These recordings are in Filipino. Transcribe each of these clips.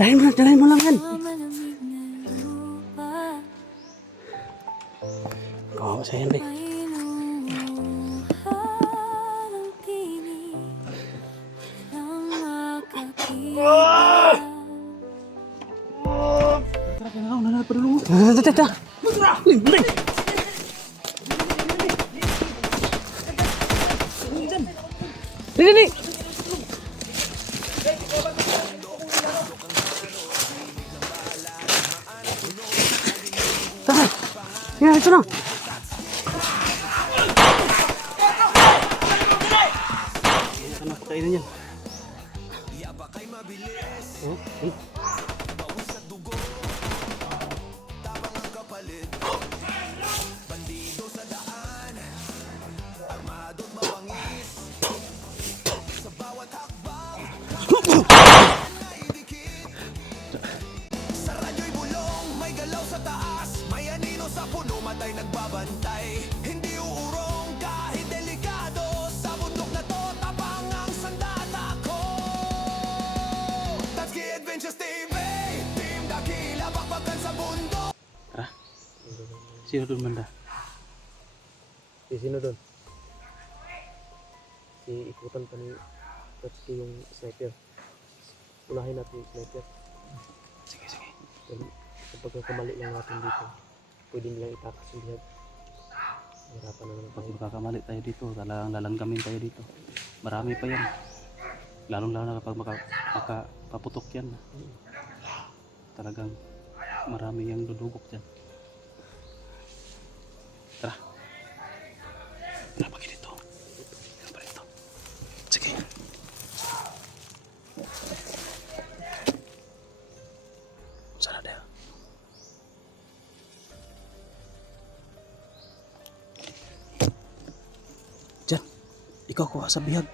Dalahin mo lang yan. Kawawa sa yan, be. Dali. Tara. Yan, ito na. Ano pakainin yan? Oh, nagbabantay, hindi uurong kahit delikado. Sa bundok na to, tapang ang sandata ko. Tatsuki Adventures TV, Team Dakila, bakbakan sa bundok. Tara. Sino doon banda? Sino doon? Si ikutan pa ni Tatsuki yung sniper. Unahin natin yung sniper. Sige. Kapag kamali lang natin dito, pwede nilang itakas yung bihag. Hirapan na naman Pag tayo. magkakamali tayo dito, talagang lalanggamin tayo dito. Marami pa yan. Lalong-lalo na kapag makapaputok yan. Talagang marami yung dudugok dyan. Tara. Tara, pagi dito. Tara pa dito. Sige. Sana dahil. Diyan. Ikaw kuha sa bihag.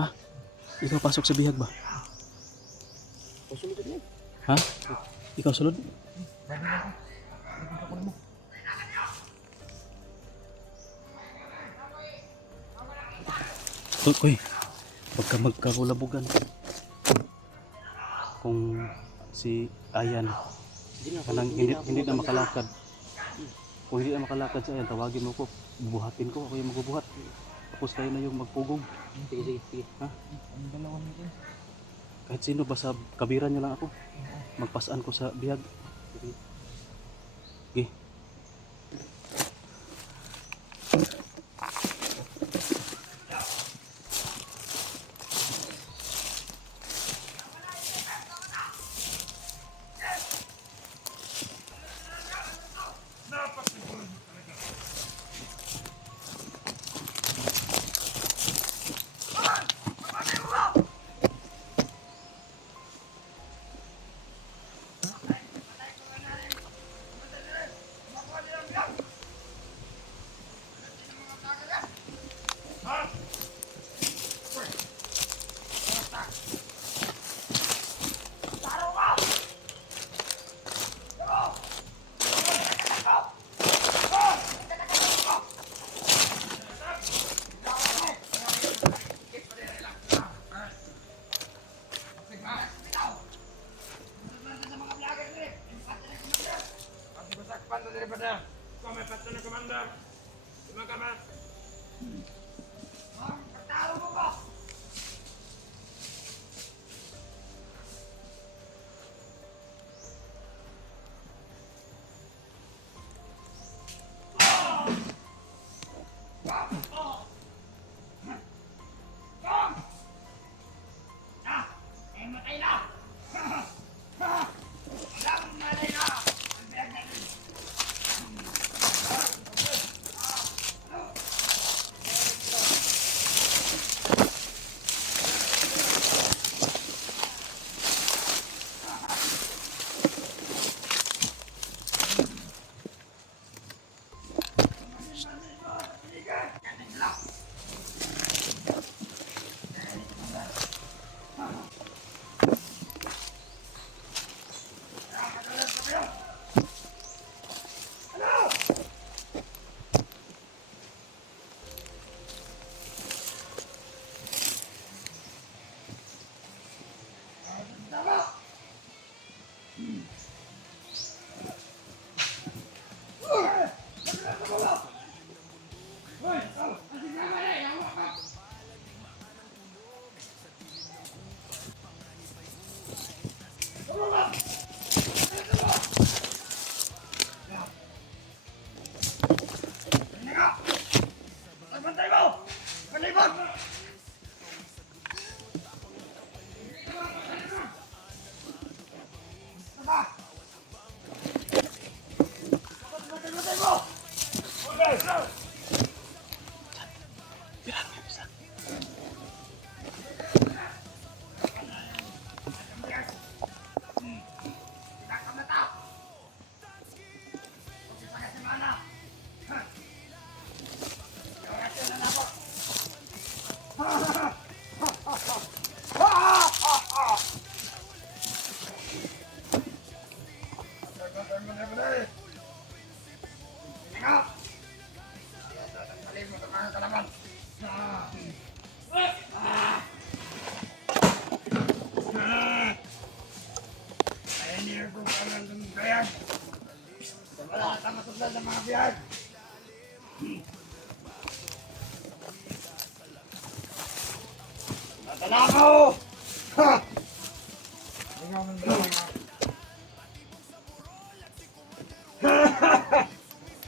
Ha? Ikaw pasok sa bihag ba? Pasunod na. Ha? Ikaw sulod? Uy, pagka magkakulabugan kung si Ayan kanang hindi na makalakad, kung hindi na makalakad si Ayan, tawagin mo ko, bubuhatin ko, ako yung magbubuhat, tapos kayo na yung magpugong. Sige. Ha? Kahit sino, basta kabiran nyo lang ako, magpasaan ko sa bihag. Sige. Daripada kami patro na commander. Terima kasih. Tahu mo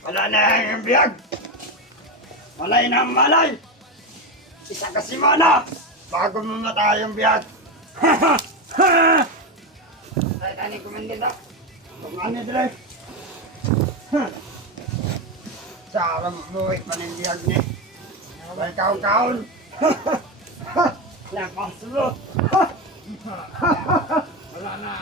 Wala na yung biyag. Malay na ang malay. Isa kasi mana bago mamatay yung biyag. Tayo tani kumandita. Kumani dire. Sa alam buhay pa ng biyag ni. May kaon-kaon. Lakas mo. Wala na.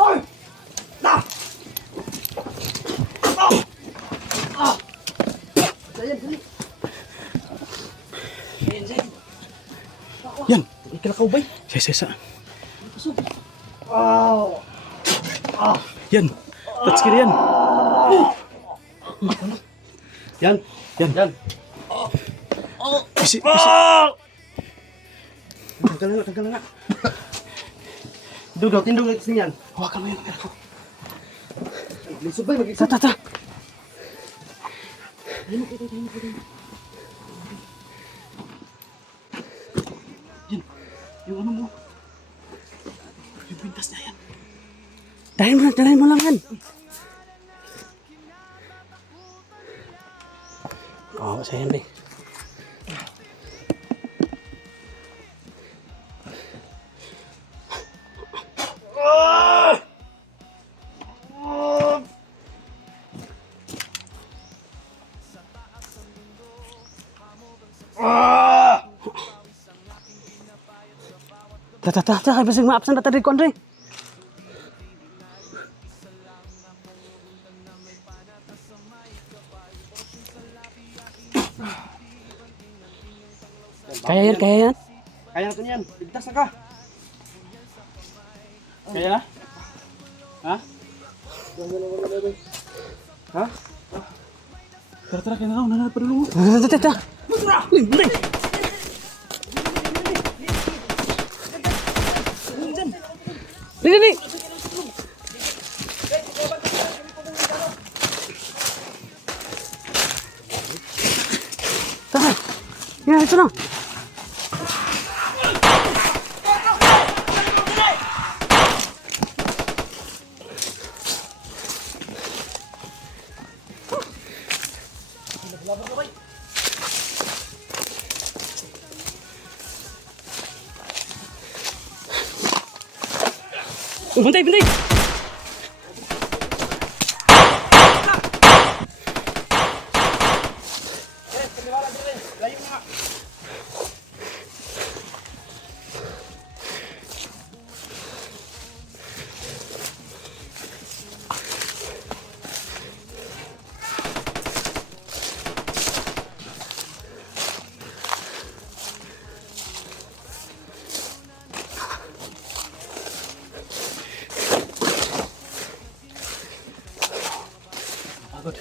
Ay! Na! Yan. Ikalakaw ba? Sa. Oh! Yan. Touch kiri yan. Yan. Yan. Yan. Isi. Tanggal na nga. Tindog na kasi yan. Hawakan mo yung kamera ko. Lisod ba? Mag-isa. Ta. Yan. Yung ano mo. Yung pintas na yan. Dalahin mo lang yan. Oo, sa yan, be. Ta, kay basig maapsan na tadi ko, Andre. Kaya yan. Kaya natin yan. Ligtas na ka. Kaya na? Ha? Ha? Tara, kaya na. Nanalo pa dulu. Ta. Dili. Tara. Yan, ito na. Bantay! Pagod.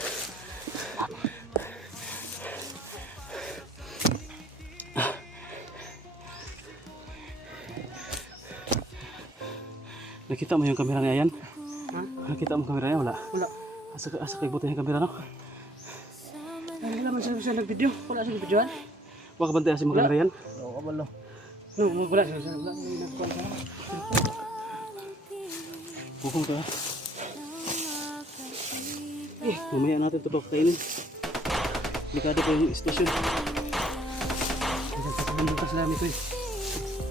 Nakita mo yung kamera niya yan? Ha? Nakita mo kamera niya? Wala. Wala. Asa kay buti yung kamera no? Wala man siya nag-video. Wala siya nag-videoan. Huwag ka bantay kasi magkamera yan. Oo, kabalo. No, wala siya. Wala siya nagkuhan siya. Bukong ka. Mamaya natin ito kainin. Likado ko yung station. Kasi sa pagbukas namin ito eh.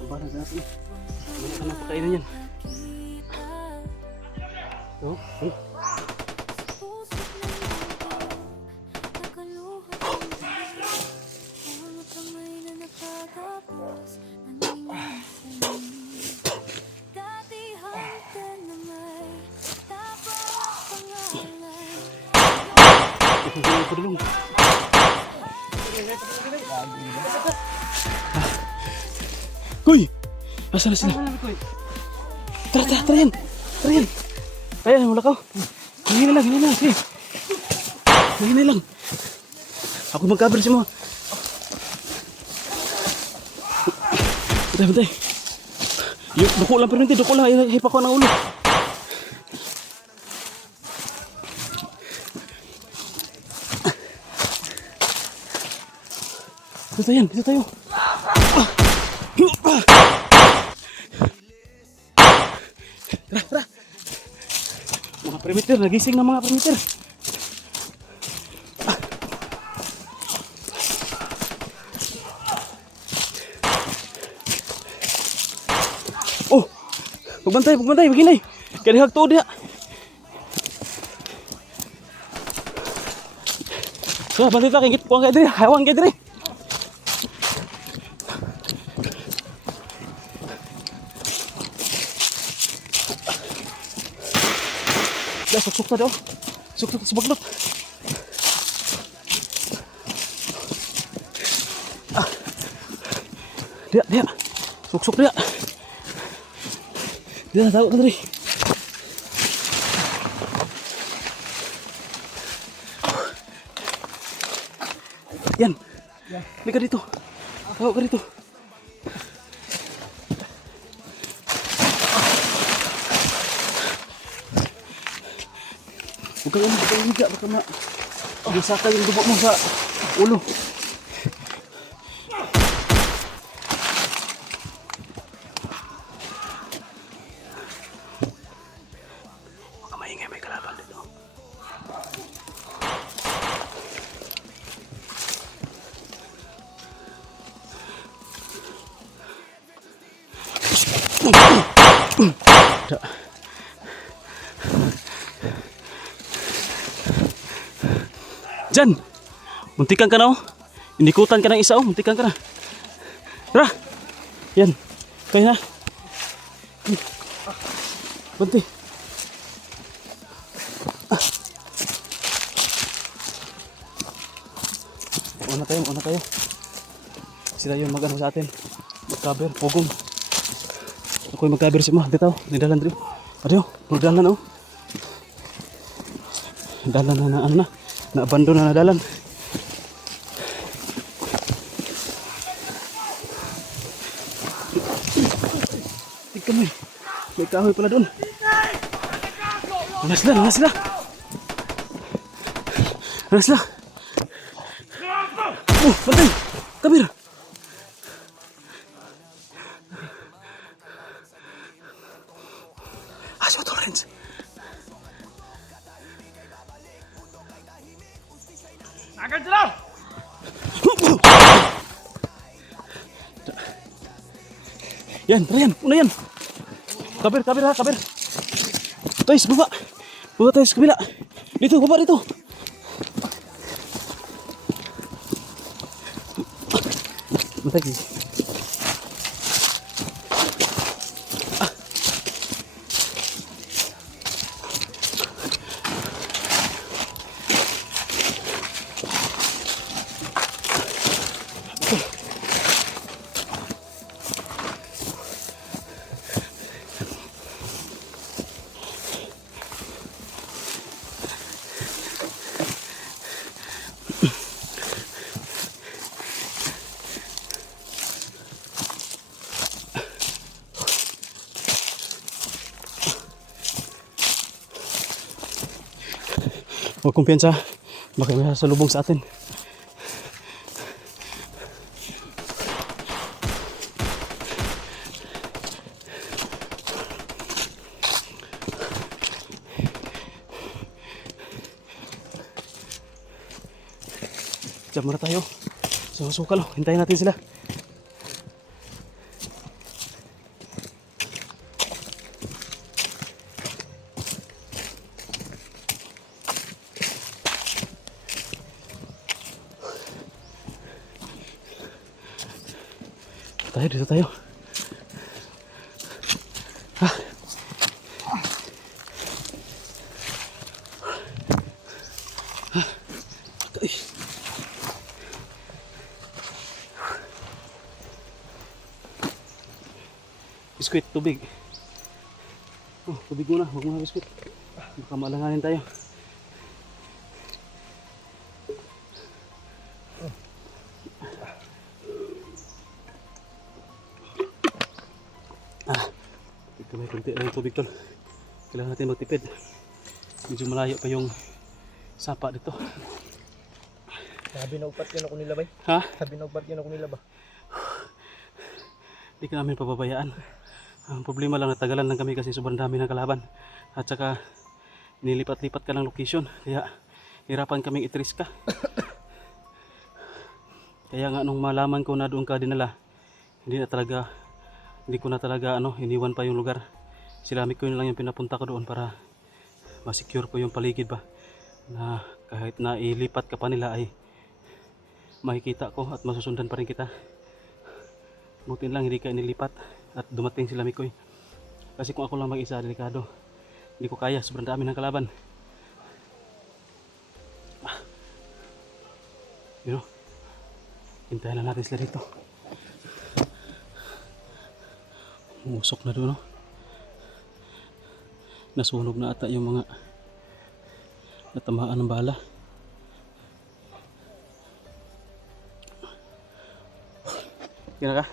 Para sa atin. Mamaya ka nang pakainin yan. Oh, oh. Ito dulu. Kuy! Asa na sila? Tara yan! Tara yan! Ayan, wala ka. Hingin na lang. Sige. Hingin na lang. Ako mag-cover si mo. Bantay. Duko lang pero hindi. Duko lang. Hipa ko ng ulo. Dito tayo. Tara. Mga perimeter, nagising na mga perimeter. Oh, pagbantay, begini. Kaya dihag tuod diha. So, bantay ta, kingit kuang kaya diri, hawan kaya diri. Ya, suksuk tadi oh. Suksuk sebaglot. Dia. Suksuk dia. Dia tahu tadi. Yan. Lihat dito. Tahu ka dito. Bukan higa, baka masakan yung dugo mo sa ulo. Baka maingay, may kalaban dito. Jan, muntikan ka na oh. Inikutan ka ng isa oh, muntikan ka na. Tara. Yan. Kaya na. Bunti. Una tayo. Sila yung mag-ano sa atin. Mag-cover, pugong. Ako yung mag-cover si mo. Dito, nidalan dito. Adiyo, nidalan oh. Dalan na ano na. Na-abandon na dalan. Tingnan mo. May kahoy pala doon. Mana sila. Oh, bantay. Kabir. Asyo Torrens. Agad sila! Yan, una yan. Kabir. Toys, baba. Baba tayo sa kabila. Dito, baba dito. Bantay. Huwag kumpiyansa. Baka may sasalubong sa atin. Diyan muna tayo. So, sukal. Hintayin natin sila. Dito tayo. Ah. Ah. Ay. Biskuit, tubig. Oh, tubig muna. Huwag muna biskuit. Baka maalanganin tayo. May kunti lang yung tubig tol. Kailangan natin magtipid. Medyo malayo pa yung sapa dito. Sabi na upat yun ako nila ba? Ha? Sabi na upat yun ako nila ba? Hindi ka namin pababayaan. Ang problema lang, natagalan lang kami kasi sobrang dami ng kalaban. At saka inilipat-lipat ka ng location. Kaya hirapan kaming itris ka. Kaya nga nung malaman ko na doon ka dinala, hindi ko na talaga iniwan pa yung lugar. Silamik ko yun lang yung pinapunta ko doon para ma-secure ko yung paligid ba. Na kahit na ilipat ka pa nila ay makikita ko at masusundan pa rin kita. Butin lang hindi ka inilipat at dumating sila Mikoy. Kasi kung ako lang mag-isa, delikado. Hindi ko kaya, sobrang dami ng kalaban. You know, hintayin lang natin sila dito. Umusok na doon, no? Nasunog na ata yung mga natamaan ng bala. Gina ka?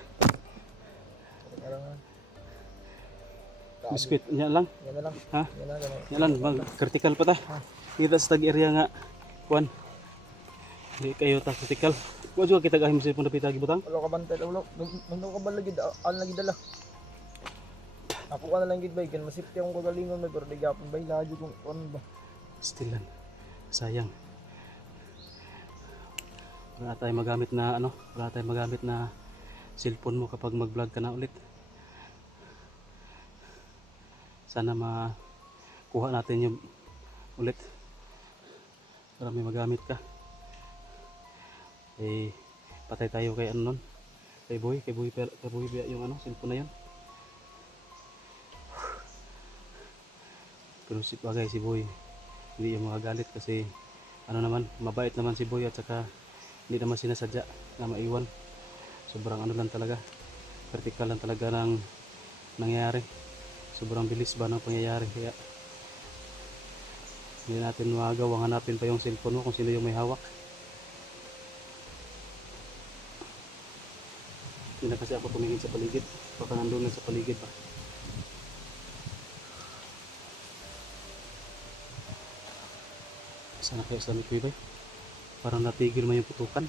Biskuit, yan lang? Yan na lang. Ha? Yan na lang. Yan lang, mag-critical pa ta. Kita sa tag-area nga, kuwan. Hindi kayo ta critical. Kuwan juga kita gahim sa pong napitagi butang. Wala ka bantay, wala. Nandun ka ba lagi, al lagi dala. Ako ka na lang gid bay, kan masipti akong kagalingon may pero di gapon bay, lajo kung ano ba. Still lang. Sayang. Wala tayong magamit na wala tayong magamit na cellphone mo kapag mag-vlog ka na ulit. Sana makuha natin yung ulit para may magamit ka. Eh, patay tayo kay nun. Kay Boy yung cellphone na yun. Pero si bagay si Boy hindi yung magagalit kasi mabait naman si Boy at saka hindi naman sinasadya na maiwan. Sobrang lang talaga, vertical lang talaga ng nangyayari. Sobrang bilis ba ng pangyayari, kaya hindi natin magawang hanapin pa yung cellphone mo kung sino yung may hawak. Hindi na kasi ako tumingin sa paligid, baka nandun lang sa paligid pa. Sana kayo Islamic Way, parang natigil man yung putukan.